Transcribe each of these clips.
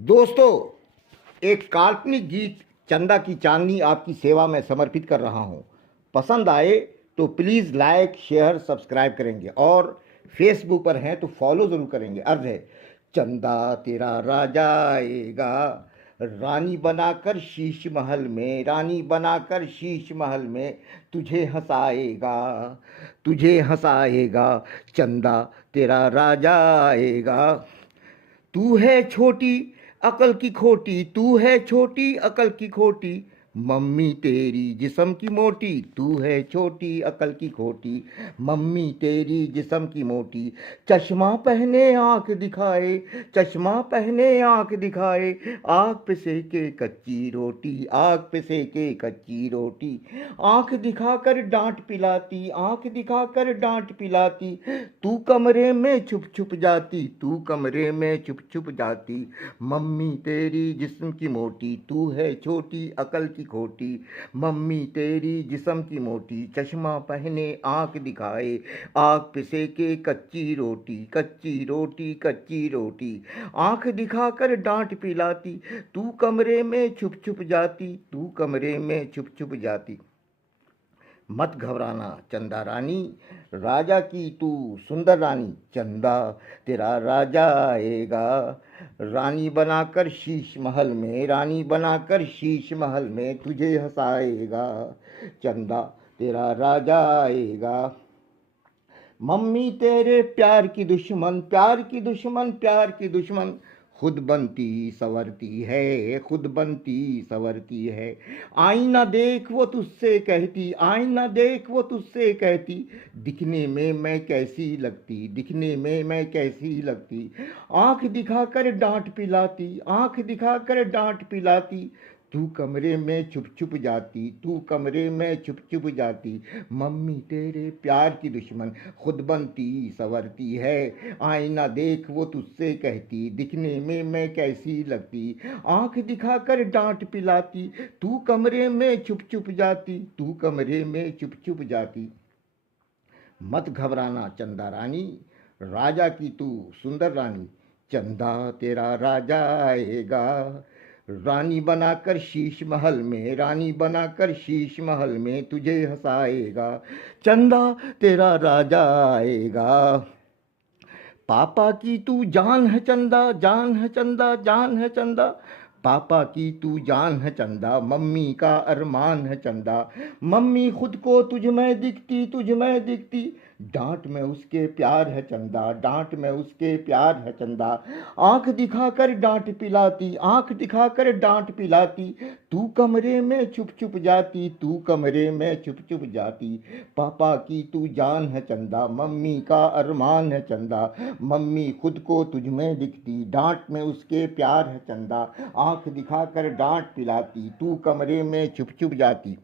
दोस्तों, एक काल्पनिक गीत चंदा की चांदनी आपकी सेवा में समर्पित कर रहा हूँ। पसंद आए तो प्लीज़ लाइक शेयर सब्सक्राइब करेंगे और फेसबुक पर हैं तो फॉलो ज़रूर करेंगे। अर्ज है, चंदा तेरा राजा आएगा, रानी बनाकर शीश महल में, रानी बनाकर शीश महल में तुझे हंसाएगा, तुझे हंसाएगा। चंदा तेरा राजा आएगा। तू है छोटी अकल की खोटी, तू है छोटी अकल की खोटी, मम्मी तेरी जिस्म की मोटी। तू है छोटी अकल की खोटी, मम्मी तेरी जिस्म की मोटी। चश्मा पहने आंख दिखाए, चश्मा पहने आंख दिखाए, आग पे सेके कच्ची रोटी, आग पे सेके कच्ची रोटी। आंख दिखाकर डांट पिलाती, आंख दिखाकर डांट पिलाती, तू कमरे में छुप छुप जाती, तू कमरे में छुप छुप जाती। मम्मी तेरी जिस्म की मोटी, तू है छोटी अकल की खोटी, मम्मी तेरी जिस्म की मोटी। चश्मा पहने आंख दिखाए, आग पे सेके कच्ची रोटी, कच्ची रोटी कच्ची रोटी। आंख दिखाकर डांट पिलाती, तू कमरे में छुप छुप जाती, तू कमरे में छुप छुप जाती। मत घबराना चंदा रानी, राजा की तू सुंदर रानी। चंदा तेरा राजा आएगा, रानी बनाकर शीश महल में, रानी बनाकर शीश महल में तुझे हंसाएगा। चंदा तेरा राजा आएगा। मम्मी तेरे प्यार की दुश्मन, प्यार की दुश्मन, प्यार की दुश्मन, खुद बनती संवरती है, खुद बनती संवरती है। आईना देख वो तुझसे कहती, आईना देख वो तुझसे कहती, दिखने में मैं कैसी लगती, दिखने में मैं कैसी लगती। आंख दिखाकर डांट पिलाती, आंख दिखाकर डांट पिलाती, तू कमरे में छुप छुप जाती, तू कमरे में छुप छुप जाती। मम्मी तेरे प्यार की दुश्मन, खुद बनती संवरती है। आईना देख वो तुझसे कहती, दिखने में मैं कैसी लगती। आंख दिखाकर डांट पिलाती, तू कमरे में छुप छुप जाती, तू कमरे में छुप छुप जाती। मत घबराना चंदा रानी, राजा की तू सुंदर रानी। चंदा तेरा राजा आएगा, रानी बनाकर शीश महल में, रानी बनाकर शीश महल में तुझे हंसाएगा। चंदा तेरा राजा आएगा। पापा की तू जान है चंदा, जान है चंदा, जान है चंदा, पापा की तू जान है चंदा, मम्मी का अरमान है चंदा। मम्मी खुद को तुझ में दिखती, तुझ में दिखती, डांट में उसके प्यार है चंदा, डांट में उसके प्यार है चंदा। आंख दिखाकर डांट पिलाती, आंख दिखाकर डांट पिलाती, तू कमरे में छुप छुप जाती, तू कमरे में छुप छुप जाती। पापा की तू जान है चंदा, मम्मी का अरमान है चंदा, मम्मी खुद को तुझ में दिखती, डांट में उसके प्यार है चंदा। आंख दिखाकर डांट पिलाती, तू कमरे में छुप छुप जाती।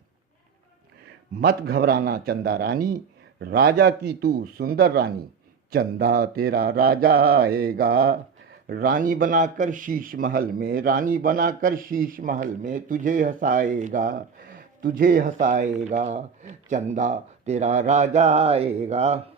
मत घबराना चंदा रानी, राजा की तू सुंदर रानी। चंदा तेरा राजा आएगा, रानी बनाकर शीश महल में, रानी बनाकर शीश महल में तुझे हंसाएगा, तुझे हंसाएगा। चंदा तेरा राजा आएगा।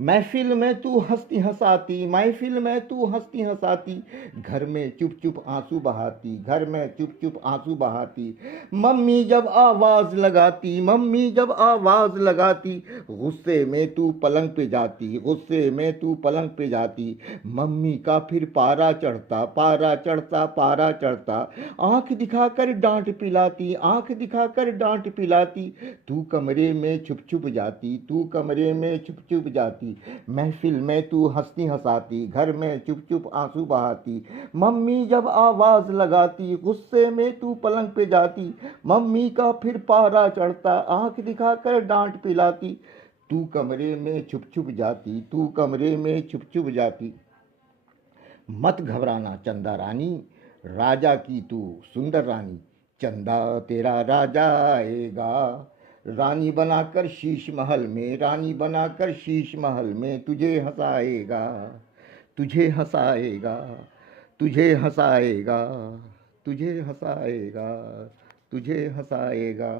महफिल में तू हंसती हंसाती, महफिल में तू हंसती हंसाती, घर में चुप चुप आंसू बहाती, घर में चुप चुप आंसू बहाती। मम्मी जब आवाज लगाती, मम्मी जब आवाज लगाती, गुस्से में तू पलंग पे जाती, गुस्से में तू पलंग पे जाती। मम्मी का फिर पारा चढ़ता, पारा चढ़ता, पारा चढ़ता। आंख दिखाकर डांट पिलाती, आंख दिखाकर डांट पिलाती, तू कमरे में छुप छुप जाती, तू कमरे में छुप छुप जाती। महफिल में तू हंसती हंसाती, घर में चुप चुप आंसू बहाती। मम्मी जब आवाज लगाती, गुस्से में तू पलंग पे जाती। मम्मी का फिर पारा चढ़ता, आंख दिखाकर डांट पिलाती, तू कमरे में छुप छुप जाती, तू कमरे में छुप छुप जाती। मत घबराना चंदा रानी, राजा की तू सुंदर रानी। चंदा तेरा राजा आएगा, रानी बनाकर शीश महल में, रानी बनाकर शीश महल में तुझे हंसाएगा, तुझे हंसाएगा, तुझे हंसाएगा, तुझे हंसाएगा, तुझे हंसाएगा।